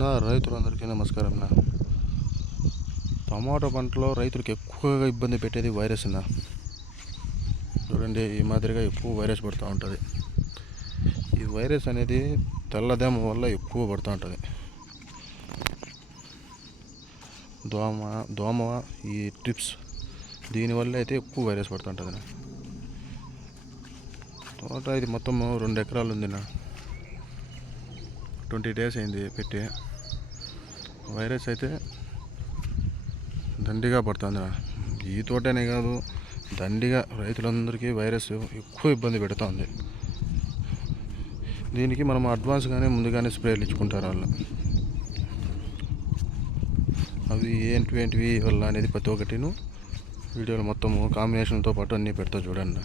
నా రైతులందరికీ నమస్కారం నా. టమాటో పంటలో రైతులకు ఎక్కువగా ఇబ్బంది పెట్టేది వైరస్ నా. చూడండి ఈ మాదిరిగా ఎక్కువ వైరస్ పడుతూ ఉంటుంది. ఈ వైరస్ అనేది తెల్లదోమ వల్ల ఎక్కువ పడుతూ ఉంటుంది. దోమ దోమ ఈ ట్రిప్స్ దీనివల్ల అయితే ఎక్కువ వైరస్ పడుతుంటుంది నా. తోట ఇది మొత్తం రెండు ఎకరాలు ఉంది నా. ట్వంటీ డేస్ అయింది పెట్టి. వైరస్ అయితే దండిగా పడుతుంది ఈ తోటనే కాదు దండిగా రైతులందరికీ వైరస్ ఎక్కువ ఇబ్బంది పెడుతుంది. దీనికి మనం అడ్వాన్స్గానే ముందుగానే స్ప్రేలు ఇచ్చుకుంటారు వాళ్ళు. అవి ఏంటివి ఏంటివి వల్ల అనేది ప్రతి ఒక్కటిను వీడియోలు మొత్తము కాంబినేషన్తో పాటు అన్నీ పెడతా చూడండి.